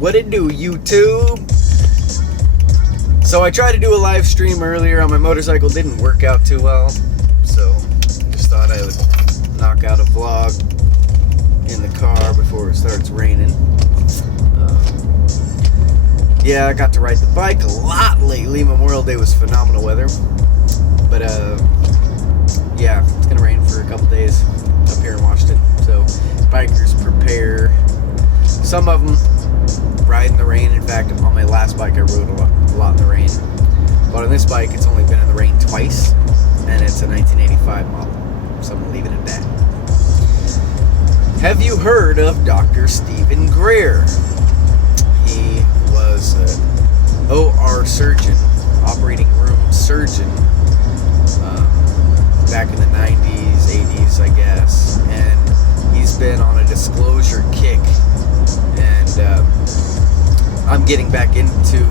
What it do, YouTube? So I tried to do a live stream earlier on my motorcycle. Didn't work out too well. So just thought I would knock out a vlog in the car before it starts raining. Yeah, I got to ride the bike a lot lately. Memorial Day was phenomenal weather. But yeah, it's going to rain for a couple days up here in Washington. So bikers prepare. Some of them ride in the rain. In fact, on my last bike I rode a lot in the rain. But on this bike, it's only been in the rain twice, and it's a 1985 model. So I'm leaving it at that. Have you heard of Dr. Stephen Greer? He was an OR surgeon, operating room surgeon, back in the 90s, 80s, I guess. And he's been on a disclosure kick. And I'm getting back into,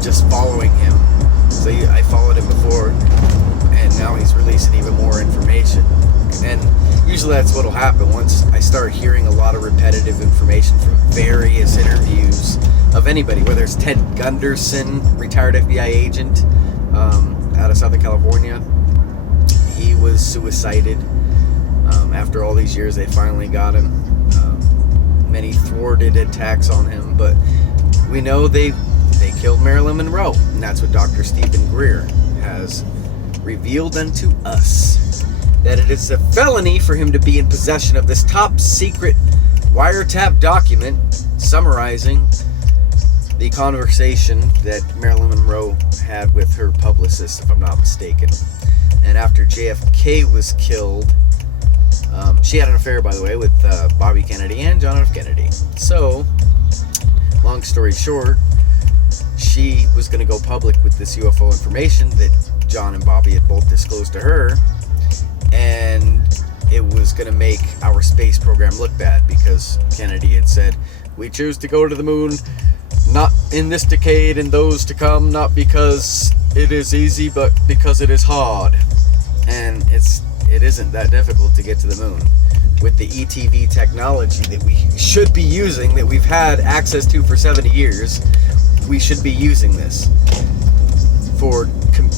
just following him. So I followed him before, and now he's releasing even more information. And usually that's what'll happen once I start hearing a lot of repetitive information from various interviews of anybody, whether it's Ted Gunderson, retired FBI agent out of Southern California. He was suicided. After all these years, they finally got him. Many thwarted attacks on him, but we know they killed Marilyn Monroe, and that's what Dr. Stephen Greer has revealed unto us, that it is a felony for him to be in possession of this top secret wiretap document summarizing the conversation that Marilyn Monroe had with her publicist, if I'm not mistaken. And after JFK was killed, she had an affair, by the way, with Bobby Kennedy and John F. Kennedy. So, long story short, she was going to go public with this UFO information that John and Bobby had both disclosed to her, and it was going to make our space program look bad because Kennedy had said, we choose to go to the moon not in this decade and those to come, not because it is easy, but because it is hard. And it isn't that difficult to get to the moon. With the ETV technology that we should be using, that we've had access to for 70 years, we should be using this for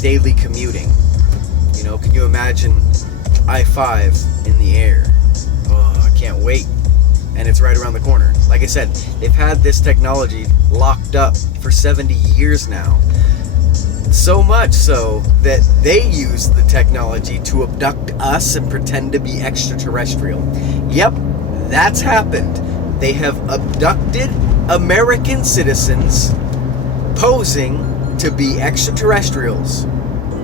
daily commuting. You know, can you imagine I-5 in the air? Oh, I can't wait. And it's right around the corner. Like I said, they've had this technology locked up for 70 years now. So much so that they use the technology to abduct us and pretend to be extraterrestrial. Yep, that's happened. They have abducted American citizens posing to be extraterrestrials.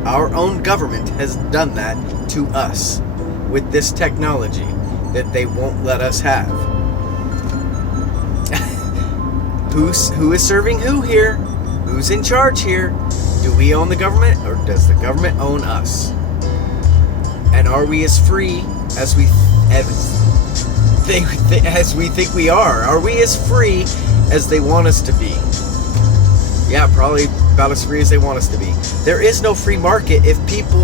Our own government has done that to us with this technology that they won't let us have. Who is serving who here? Who's in charge here? Do we own the government, or does the government own us? And are we as free as we think we are? Are we as free as they want us to be? Yeah, probably about as free as they want us to be. There is no free market if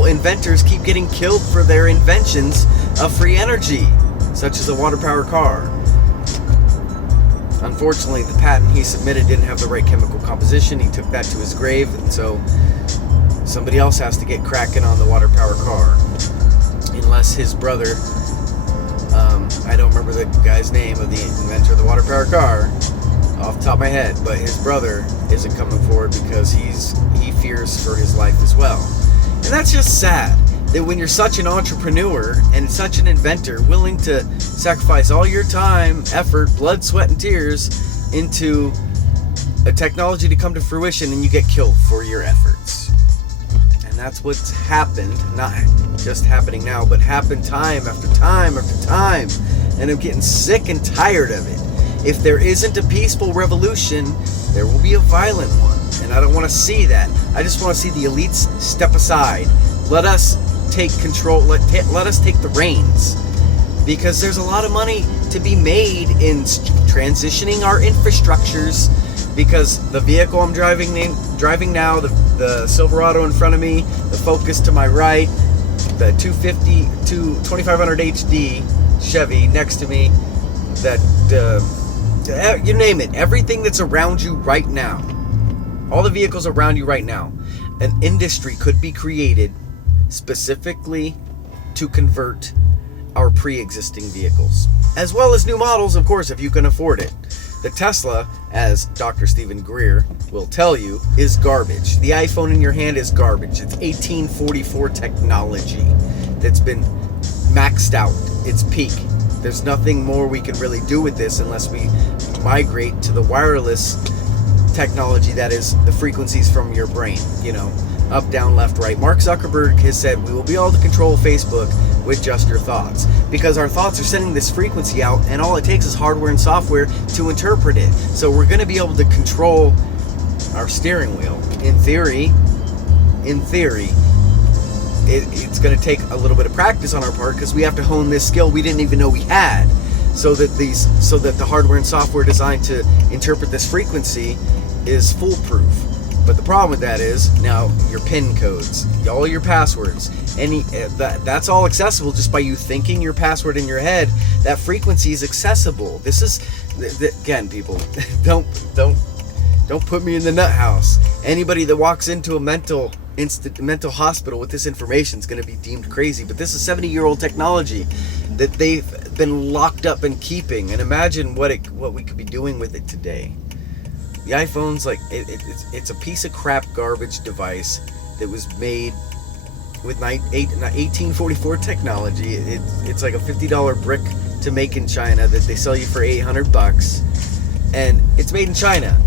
inventors keep getting killed for their inventions of free energy, such as the water power car. Unfortunately, the patent he submitted didn't have the right chemical composition. He took that to his grave, and so somebody else has to get cracking on the water power car. Unless his brother, I don't remember the guy's name of the inventor of the water power car off the top of my head, but his brother isn't coming forward because he fears for his life as well. And that's just sad, that when you're such an entrepreneur and such an inventor, willing to sacrifice all your time, effort, blood, sweat, and tears into a technology to come to fruition, and you get killed for your efforts. And that's what's happened, not just happening now, but happened time after time after time. And I'm getting sick and tired of it. If there isn't a peaceful revolution, there will be a violent one. And I don't want to see that. I just want to see the elites step aside. Let us take control, let us take the reins, because there's a lot of money to be made in transitioning our infrastructures, because the vehicle I'm driving now, the Silverado in front of me, the Focus to my right, the 2500 HD Chevy next to me, that you name it, everything that's around you right now, all the vehicles around you right now, an industry could be created specifically to convert our pre-existing vehicles, as well as new models, of course, if you can afford it. The Tesla, as Dr. Stephen Greer will tell you, is garbage. The iPhone in your hand is garbage. It's 1844 technology that's been maxed out. It's peak. There's nothing more we can really do with this unless we migrate to the wireless technology that is the frequencies from your brain, up, down, left, right. Mark Zuckerberg has said we will be able to control Facebook with just your thoughts, because our thoughts are sending this frequency out, and all it takes is hardware and software to interpret it. So we're going to be able to control our steering wheel. In theory, it's going to take a little bit of practice on our part, because we have to hone this skill we didn't even know we had, so that the hardware and software designed to interpret this frequency is foolproof. But the problem with that is now your PIN codes, all your passwords, that's all accessible just by you thinking your password in your head. That frequency is accessible. This is, again, people, don't put me in the nut house. Anybody that walks into a mental hospital with this information is going to be deemed crazy. But this is 70-year-old technology that they've been locked up and keeping. And imagine what we could be doing with it today. The iPhone's it's a piece of crap garbage device that was made with 1844 technology. It's like a $50 brick to make in China that they sell you for $800, and it's made in China.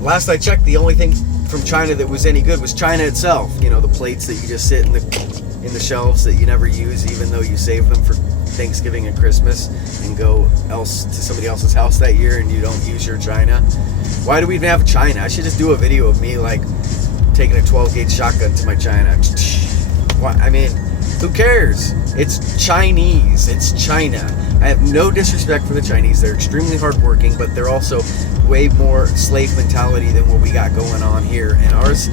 Last I checked, the only thing from China that was any good was China itself. The plates that you just sit in the shelves that you never use, even though you save them for Thanksgiving and Christmas and go to somebody else's house that year and you don't use your China. Why do we even have China? I should just do a video of me taking a 12-gauge shotgun to my China. Who cares? It's Chinese. It's China. I have no disrespect for the Chinese. They're extremely hardworking, but they're also way more slave mentality than what we got going on here. And ours,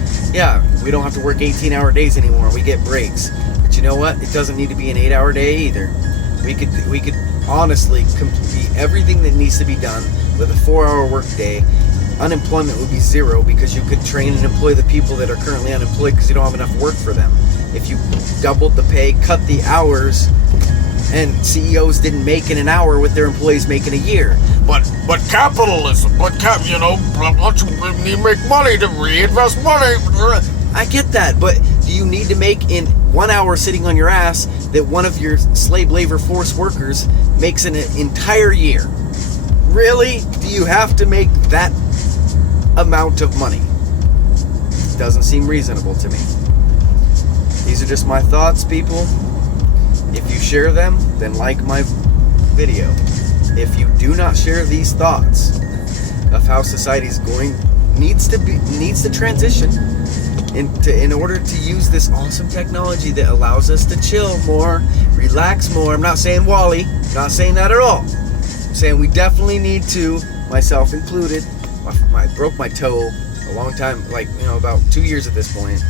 we don't have to work 18-hour days anymore. We get breaks. But you know what? It doesn't need to be an 8-hour day either. We could honestly complete everything that needs to be done with a 4-hour work day. Unemployment would be zero, because you could train and employ the people that are currently unemployed because you don't have enough work for them. If you doubled the pay, cut the hours, and CEOs didn't make in an hour what their employees make in a year. But capitalism, you make money to reinvest money. I get that, but do you need to make in 1 hour sitting on your ass that one of your slave labor force workers makes in an entire year? Really? Do you have to make that amount of money? Doesn't seem reasonable to me. These are just my thoughts, people. If you share them, then like my video. If you do not share these thoughts of how society's needs to transition in order to use this awesome technology that allows us to chill more, relax more. I'm not saying Wall-E, not saying that at all. I'm saying we definitely need to, myself included. I broke my toe a long time, about 2 years at this point,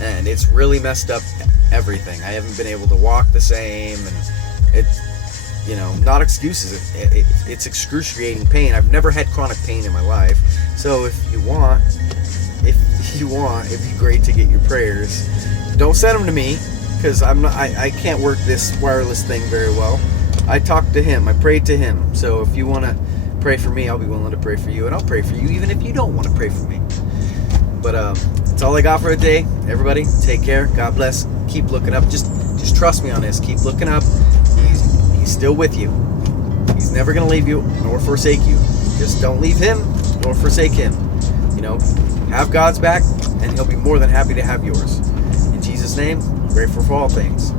and it's really messed up everything. I haven't been able to walk the same, and it's, not excuses. It's excruciating pain. I've never had chronic pain in my life. So if you want, it'd be great to get your prayers. Don't send them to me, because I can't work this wireless thing very well. I talked to him. I prayed to him. So if you want to pray for me, I'll be willing to pray for you, and I'll pray for you even if you don't want to pray for me. But that's all I got for today. Everybody, take care. God bless. Keep looking up. Just trust me on this. Keep looking up. He's still with you. He's never going to leave you nor forsake you. Just don't leave him nor forsake him. Have God's back, and he'll be more than happy to have yours. In Jesus' name, grateful for all things.